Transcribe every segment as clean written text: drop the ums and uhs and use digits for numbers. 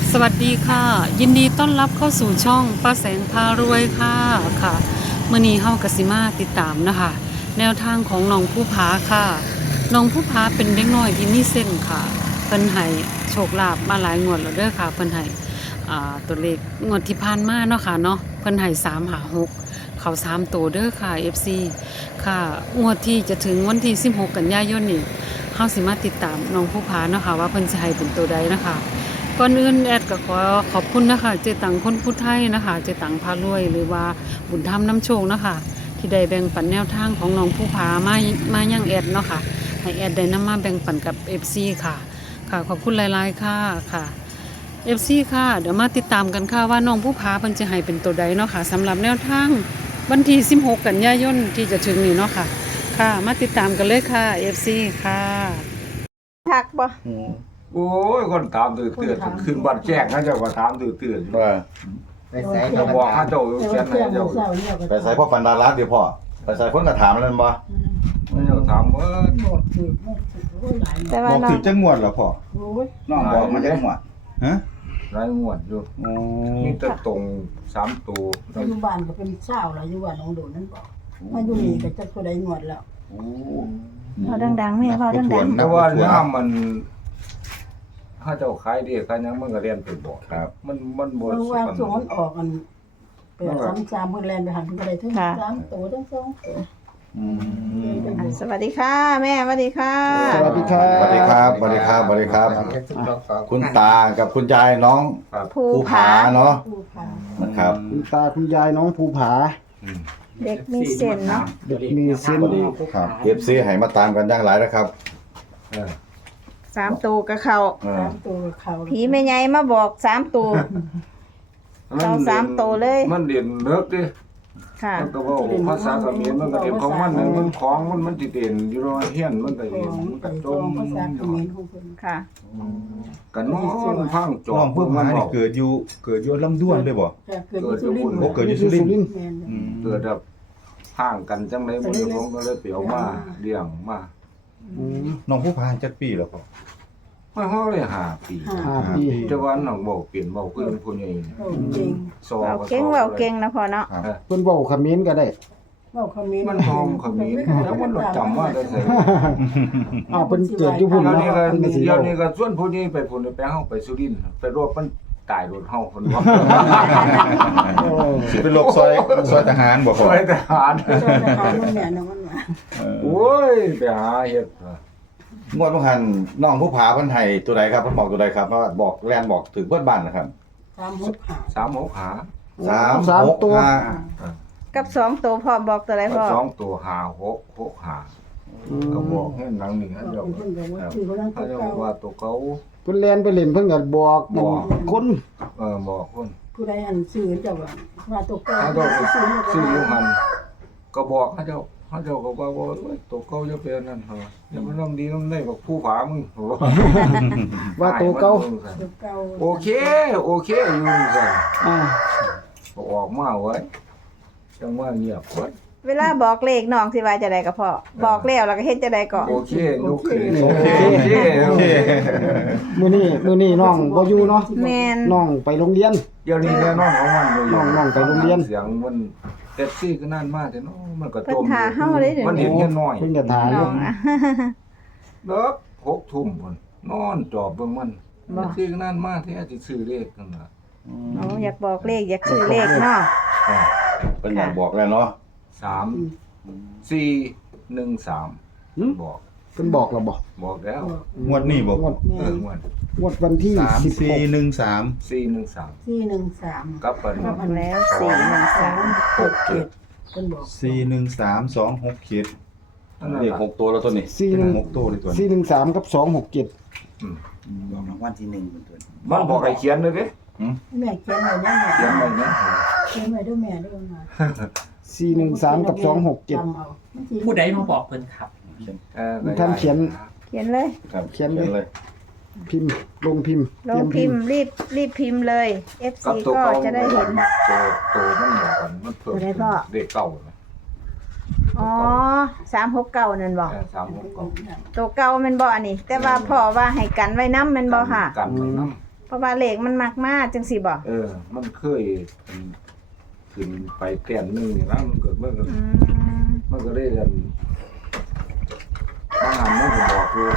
สวัสดีค่ะยินดีต้อนรับเข้าสู่ช่องป้าแสงพารวยค่ะมื้อนี้เฮากสิมาติดตามนะคะแนวทางของน้องผู้ผาค่ะน้องผู้ผาเป็นเด็กน้อยที่มีเส้นค่ะเพิ่นให้โชคลาภมาหลายงวดแล้วเด้อค่ะเพิ่นให้ตัวเลขงวดที่ผ่านมาเนาะค่ะเนาะเพิ่นให้356เข้า3ตัวเด้อค่ะ FC ค่ะงวดที่จะถึงวันที่16กันยายนนี้เฮาสิมาติดตามน้องผู้ผาเนาะค่ะว่าเพิ่นสิให้เป็นตัวใดนะคะก่อนอื่นแอดก็ขอบคุณนะคะเจตังคนพุทธไทยนะคะเจตังพารวยหรือว่าบุญธรรมน้ำโชคนะคะที่ได้แบ่งปันแนวทางของน้องผู้ผามายังแอดเนาะค่ะให้แอดได้นำมาแบ่งปันกับ FC ค่ะขอบคุณหลายๆค่ะ FC ค่ะเดี๋ยวมาติดตามกันค่ะว่าน้องผู้ผาเพิ่นจะให้เป็นตัวใดเนาะค่ะสำหรับแนวทางวันที่16กันยายนที่จะถึงนี้เนาะค่ะมาติดตามกันเลยค่ะ FC ค่ะทักบ่โอ้ยคนถามตื่นขึ้นบัดแจ้งนะเจ้าก็ถามตื่นอยู่ว่าไปใส่ก็บอกให้เจ้าเขียนให้เจ้าไปใส่พ่อฟันดาราเดี๋ยวพ่อไปใส่คนกระถามนั่นบ่เจ้าถามแต่บว่าอกน้อถึงงจังหวัดเหรอพ่อน้องบอกมันจะหมดฮะรายงวดอยู่อ๋อนี่จะตรง3ตัวปัจจุบันก็เป็นเช้าแล้วอยู่ว่าน้องโดนนั่นบอกมาอยู่นี่ก็จะตัวใดงวดแล้วโอ้เอาดังๆแม่เว้าดังแต่ว่าน้ำมันถ้าเจ้าขายดีขายยังมันก็เรียนไปบอกครับมันบ่เพราะว่าส่วนออกกันเปิด3เพิ่นแลนไปหันเพิ่นก็ได้ทั้ง3ตัวทั้ง2ตัวอืมๆสวัสดีค่ะแม่สวัสดีค่ะสวัสดีครับสวัสดีครับสวัสดีครับสวัสดีครับ คุณตากับคุณยายน้องภูภูผาผาเนาะผู้พานะครับคุณตาคุณยายน้องภูผาเด็กมีเส้นเนาะเด็กมีเส้นครับ FC ให้มาตามกันอย่างหลายนะครับ 3ตัวกับเขา 3ตัวเขาผีแม่ใหญ่มาบอก3ตัว เอา3ตัวเลยมันเด่นเลิกดิค่ะมันก็ว่าภาษาเขมรมันก็เด่นของมันของมันสิเด่นอยู่ว่าเฮียนมันก็เด่นมันก็จมภาษาเขมรของเพิ่นค่ะกันนอนพังจอน้องภูผานี่เกิดอยู่ลำดวนด้วยบ่เกิดอยู่สุรินทร์โอ้เกิดอยู่สุรินทร์แม่นเกิดแบบห่างกันจังได๋บ่ได้ผมก็เลยเปียวมาเลี้ยงมาน้องภูผาจักปีแล้วพ่อค่อยๆเลย5 ปี 5 ปีแต่ว่าน้องเว้าเปลี่ยนเว้าคือผู้ใหญ่นี่จริงซอเว้าก็เก่งเว้าเก่งนะพ่อเนาะเพิ่นเว้าเขมรก็ได้เว้าเขมรมันห้องเขมรแล้วมันจำว่าได้ไสอ้าวเพิ่นเกิดอยู่พุ่นเดี๋ยวเนาะนี้ก็เพิ่นก็สิเดี๋ยวเว้านี้ก็ส่วนผู้นี้ไปพุ่นไปเฮาไปสุรินทร์ไปรวบมันตายโดนเฮาเพิ่นว่าโอ้สิเป็นโรคซอยทหารบ่พ่อไปทหารเจ้าทหารมันแม่นนะมันว่าโอ้ยไปหาเฮ็ดงวดบ่หันน้องภูผาเพิ่นให้ตัวใดครับเพิ่นบอกตัวใดครับเพราะว่าบอกแล่นบอกถึงเบิดบ้านนะครับ 365 3 6หา 3 6 กับ2ตัวพ่อบอกตัวใดพ่อ 2ตัว5 6 6หาก็บอกให้หนังนี่ฮะเดี๋ยวเพิ่นก็ว่าคือเขานั่งเขาจะเก่าว่าตัวเขาเพิ่นแล่นไปเล่นเพิ่นก็บอกคนบอกคนผู้ใดอันซื้อเจ้าว่าตัวเก่าเขาเจ้าซื้ออยู่หันก็บอกเขาเจ้าก็ว่าตัวเขาจะเป็นนั่นเหรออย่ามันน้ำดีน้ำได้บอกผู้ผามึงว่าตัวเก่าตัวเก่าโอเคอยู่กันอ่าออกมาไว้จังว่าเงียบไว้เวลาบอกเลขน้องสิว่าจะได้กับพ่อบอกแล้วก็เฮ็ดจะได้ก่อนโอเคลุกขึ้นโอเคมื้อนี้น้องบ่อยู่เนาะแม่นน้องไปโรงเรียนเดี๋ยวนี้แน่นอนของมันเลยน้องไปโรงเรียนเสียงมันแท็กซี่ก็นั่นมากแต่เนาะมันก็เพิ่จนมหาเฮาเลยเดี๋ยวมันนี้เห็นแค่น้อยเพิ่นก็ถ่ายอน้ยู่องอะเลิก6 ทุ่มพุ่นนอนจอบเบิ่งมันบ่แท็กซี่ก็นั่นมากที่สิซื้อเลขนั่นน่ะโอ้อยากบอกเลขอยากซื้อเลขเนาะเพิ่นอยากบอกแล้วเนาะ 3 4 1 3บอกเพิ่นบอกแล้วบ่บอกแล้วงวดนี้บ่งวดงวดงวดวันที่ 3413 413 413 กับเปิ้นบอกแล้ว413 6 7 เพิ่นบอก 413267เขียนนั่นเลขน่ะ 6ตัวแล้วตัวนี้ 41 6ตัวเลยตัวนี้ 413กับ267 บอกรางวัลที่1เป็นตัวมันบอกให้เขียนเลยดิแม่เขียนไว้ยังเขียนไว้นะเขียนไว้ด้วยแม่ด้วยมา 413กับ267 จำเอาผู้ใดมาบอกเพิ่นครับท่านเขียนเขียนเลยครับเขียนเลย พิมพ์ลงพิมพ์ลงพิมพ์รีบพิมพ์เลย FC กับตัวก็เก่าจะได้เห็นตัวมันบอกกันมันเพิ่มตัวไหนพ่อเด็กเก่านะอ๋อ369นั่นบ่ 3 6 9 ตัวเก่าแม่นบ่อันนี้ แต่ว่าพ่อว่าให้กันไว้นำแม่นบ่ค่ะกันไว้นเพราะว่าเลขมันมักมาจังซี่บ่มันเคยขึ้นไปแก่นหนึงนี่นะมันก็ได้กันบางอันมันก็บอกคือ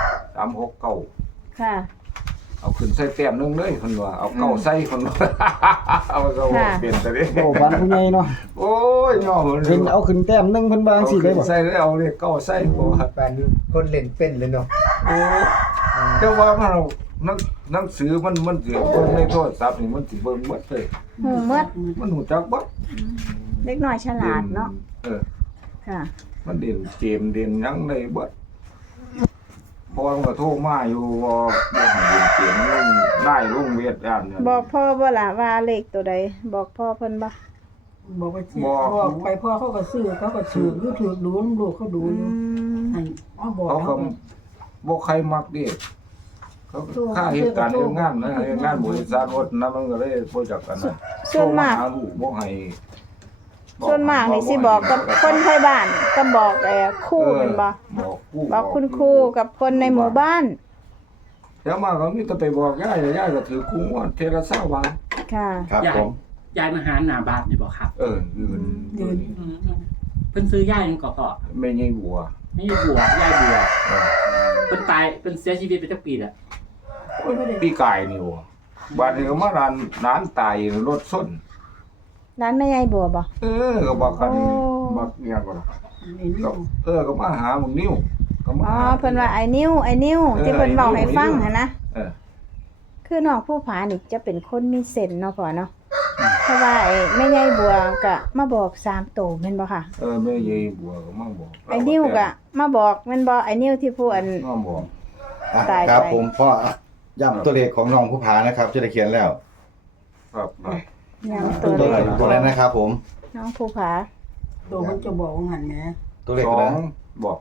369 ค่ะเอาขึ้นใส่แต้มหนึงเลยเพิ่นว่าเอาเก้าใส่เพิ่นว่าเอาก็ค่ะเปลี่ยนซะดิโอ้บ้านผู้ใหญ่เนาะโอ้ยย่อมันเพิ่นเอาขึ้นแต้มหนึงเพิ่นวางสิได้บ่ใส่แล้วเอาเลขเก้าใส่บ่ว่าปานคนเล่นเป็นเลยเนาะโอ้แต่ว่ามันเอาหนังสือมันสิเบิ่งในโทรศัพท์นี่มันสิเบิ่งหมดเลยหูหมดมันหูจักเบิดเล็กน้อยฉลาดเนาะ ค่ะมันเด่นเกมเด่นหยังได้เบิดพอมันก็โทรมาอยู่ว่าบ่ให้เล่นเกมลงได้ลงเวียดนามเนี่ยบอกพ่อบ่ล่ะว่าเลขตัวใดบอกพ่อเพิ่นบ่บอกไปสิบอกไปพ่อเขาก็ซื้อเขาก็ถือหรือถือดูลูกเขาดูอยู่ให้เอาบอกเขาก็บ่ใครมักเด้เขาค่าเหตุการณ์เรื่องงานนะเรื่องงานบริษัทรถนะมันก็เลยบ่จักกันนะส่วนมากโทรหลูกบ่ให้ส่วนมากนี่สิบอกกับคนไทยบ้านก็บอกครูแม่นบ่บอกครูบอกคุณครูกับคนในหมู่บ้านแล้วมาก็มีแต่ไปบอกยายก็ถือครูว่าเทระ20บาทค่ะครับยายผมยายมาหาหน้าบ้านนี่บ่ครับยืนยืนเพิ่นซื้อยายยังก็พอไม่ใช่บัวไม่ใช่บัวยายบัวเพิ่นตายเพิ่นเสียชีวิตไปจักปีแล้วปีกายนี่ว่บาดนี้ก็มาร้านตายรถส้นร้านแม่ยายบัวบ่ก็บอกกันโอ้บักเนี่ยก็นี่นี่ก็มาหาหมึงนิ้วก็มาอ๋อหาเพิ่นว่าไอ้นิ้วที่เพิ่นบอกให้ฟังหั่นนะเออคือน้องผู้ผานี่จะเป็นคนมีเส้นเนาะพ่อเนาะเพราะว่าไอ้แม่ยายบัวก็มาบอก3โตแม่นบ่ค่ะไม่ใช่บัวก็มาบอกไอ้นิ้วก็มาบอกแม่นบ่ไอ้นิ้วที่ผู้อันมาบอกอ่ะตายครับไปผมพ่อย้ำตัวเลขของน้องผู้ผานะครับจะได้เขียนแล้วครับยังตัตัว วไหเลนขตัวไหนนะครับผมน้องผู้ผาตัวมันจะบอกว่าหันแหมตัวเลขสตัอวไหนงบอก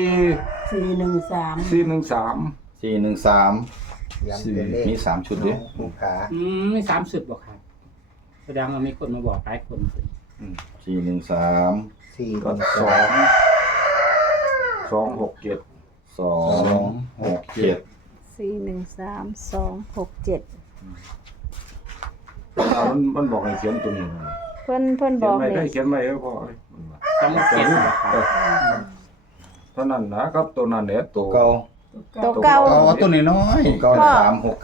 413 413 413 ย้ำตัวเลขมี3ชุดดิผู้ขามี30บ่ครับแสดงว่ามีคนมาบอกหลายคน 413 4 ก็267 267 413267 มันบอกให้เขียนตัวนี้นะเพิ่นบเขียอน กไม่ได้นี่เขียนไม่พอต้องเก็บบ่ครับเท่านั้นนะครับตัวนั้นแหละตัวเก้าตัวเก่าเอาตัวน้อยเก้าพ่อ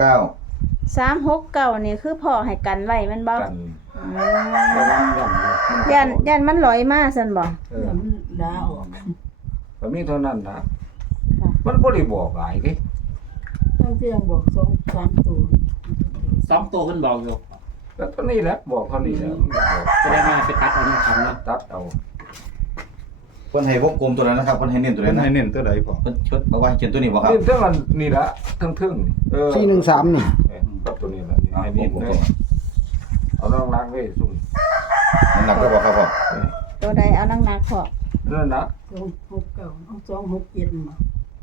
369 369นี่คือพ่อให้กันไว้แม่นบ่กันอืแล้วมันมยันมันลอยมาซั่นบ่แล้วมันด่าออกก็มีเท่านั้นนะค่ะมันบ่ได้บอกหลายเด้ตั้งเที่ยงบอก2-3ตัว 2ตัวเพิ่นบอกอยู่แล้วตัวนี้แหละบอกเท่านี้แหละมันบอกแสดงว่าไปตัดเอานี่ครับเนาะตัดเอาเพิ่นให้วงกลมตัวนั้นนะครับเพิ่นให้เน้นตัวเพิ่นั้น นนะให้เน้นตัวใดพ่อเพิ่นเอาไว้เขียนตัวนี้บ่ครับนี่เท่านั้นนี่ละทั้งๆ 413นี่กับตัวนี้ละนี่อ่าให้ผนี่มเลยเอาน้องรักไว้ซุ่มน้ำหนักก็บ่ครับพ่อตัวใดเอานักๆพ่อนั่นนะ 269เอา267มา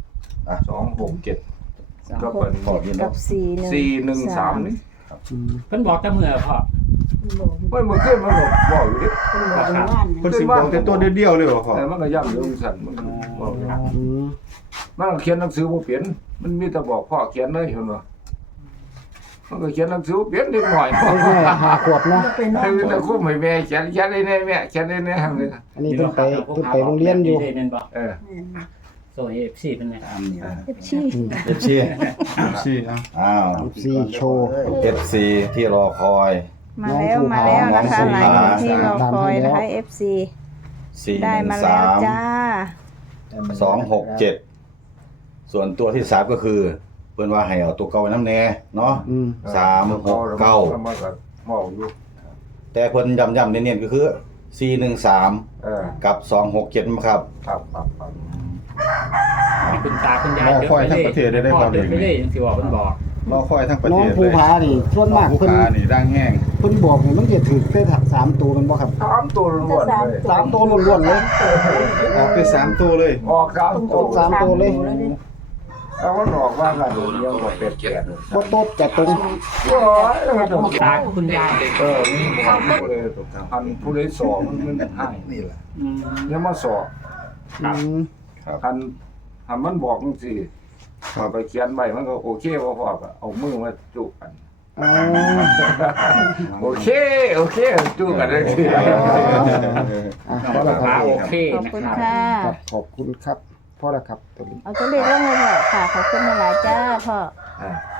267ก็เป็นขอยืนกัเนาะบ 413นี่เพิ่นบอกแต่มื้อพ่อบอกเมื่อคืนมันก็บอกอยู่ดิเป็นบอกในบ้านเพิ่นสิบอกแต่ตัวเดียวๆเลยบ่พ่อแต่มันก็ย้ำอยู่สั่นมันก็บอกอยู่อืมมันก็เขียนหนังสือบ่เปลี่ยนมันมีแต่บอกพ่อเขียนเลยเห็นบ่มันก็เขียนหนังสือบ่เปลี่ยนนิดหน่อยไม่ใช่5ขวบเนาะจะเป็นน้อให้งแต่คุมให้แม่เขียนได้แน่แม่เขียนได้แน่หั่นเลยอันนี้เพิ่นไปโรงเรียนอยู่ได้แม่นบ่เออโซเอฟซีเป็นไง FC FC FC อ่ะอ้าว FC โชว์ FC ที่รอคอยมาแล้วนะคะหลายคนที่รอคอยนะคะ FC ได้มาแล้วจ้า 267ส่วนตัวที่3ก็คือเพิ่นว่าให้เอาตัวเก่าไว้นำแน่เนาะอืม 369 มันก็เมาอยู่แต่เพิ่นย้ำๆเน้นๆก็คือ413 เออกับ267นะครับครับมีคุณตาคุณยายรอคอยทั้งประเทศได้ความเดิเด็นกไปเลยจังสิว่าเพิ่นบอกรอคอยทั้งประเทน้องศภูเลยผานี่ส่วนมากผู้เพิ่นขานี่ดังแห้งเพิ่นบอกนี่มันจะถือได้3ตัวแมันบ่ครับ 3ตัวล้วนเลย 3ตัวล้วนๆเลยออกไป3ตัวเลยออก3ตัว 3ตัวเลยแล้วมันออกว่ากันเดียวก็เป็ดแก่เลยบ่โตดจะตรงโอ้ยมันต้องตาคุณยายมีบอกผู้ใดตกอันผู้ใดสอบมันให้นี่แหละแล้วมาสอบอืมคันมันบอกจังซี่พอไปเขียนไว้มันก็โอเคบ่พอก็เอามือมาจุกันอ๋อโอเคจุกันได้ทีอ่ะพอแล้วครับโอเคขอบนะคุณครับค่ะครับขอบคุณครับพอแล้วครับตัวนี้เอาตัวเลขลงเลยพ่อค่ะขอบคุณหลายๆจ้าพ่ออ่า